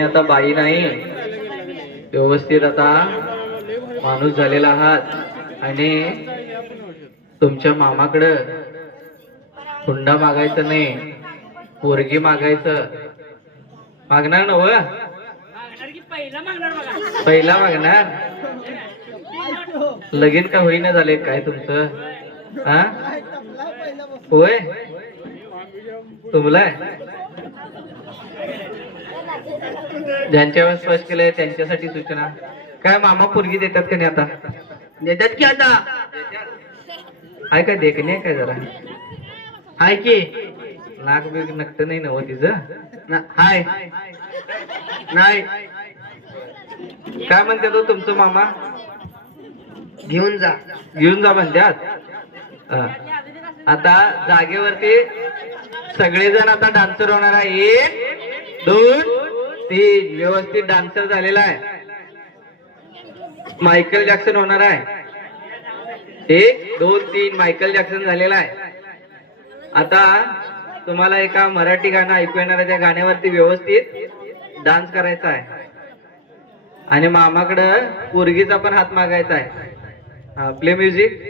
आता बाई नाही, व्यवस्थित आता माणूस झालेला आहात आणि तुमच्या मामाकडं हुंडा मागायचं नाही, पोरगी मागायचं. मागणार ना व पहिला मागणार. लगीन का होईना झाले काय तुमचं? हा होय तुमला ज्यांच्यावर स्पष्ट केलंय त्यांच्यासाठी सूचना. काय मामा पोरगी देतात का नाही? आता देतात की. आता हाय काय देखणे काय जरा हाय की नाक बिग नकट नाही नव तिचं हाय नाही. काय म्हणते तो तुमचं मामा? घेऊन जा म्हणतात. आता जागेवरती सगळेजण आता डान्सर होणार आहे. 1 2 3 व्यवस्थित डान्सर झालेला आहे. मायकल जॅक्सन होणार आहे. 1 2 3 मायकल जॅक्सन झालेला आहे. आता तुम्हाला एका मराठी गाणं ऐकू येणार आहे. त्या गाण्यावरती व्यवस्थित डान्स करायचा आहे आणि मामाकडं पोरगीचा पण हात मागायचा आहे. हा प्ले म्युझिक.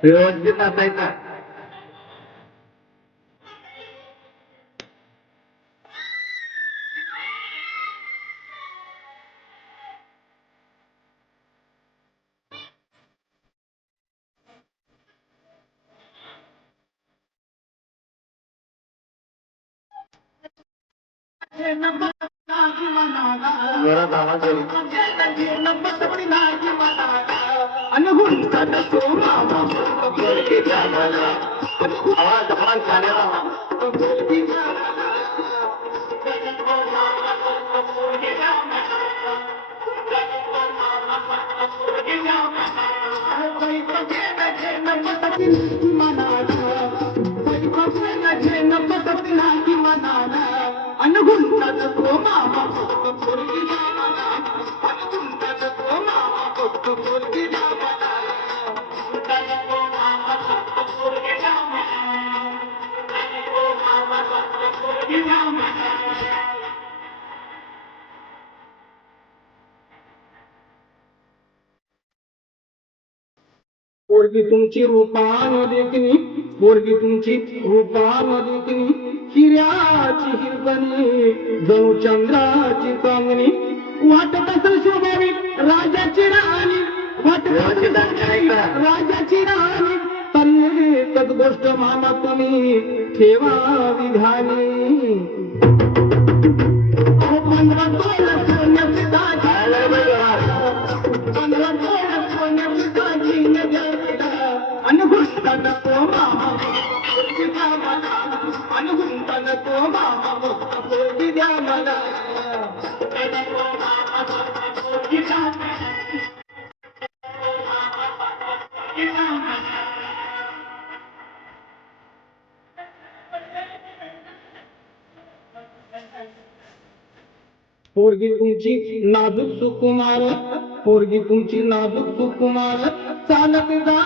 व्यवस्थित नाचायचा. पोरगी तुमची रूपान देखणी, पोरगी तुमची रूपान देखणी, हिऱ्याची हिरकणी जणू चंद्राची चांदणी. वाटत असेल शोभावी राजाची राणी, वाटत असेल राजाची राणी. तरी एकच गोष्ट मामा तुम्ही ठेवा विधानी. पंधरा तोळ सोन्याची दागिने, 15 तोळ सोन्याची दागिने अनुगुंतन तो मामा पोरगी द्या मला, अनुगुंतन तो मामा पोरगी द्या मला. पोरगी तुमची नाजूक सुकुमार, पोरगी तुमची नाजूक सुकुमार. चालत जा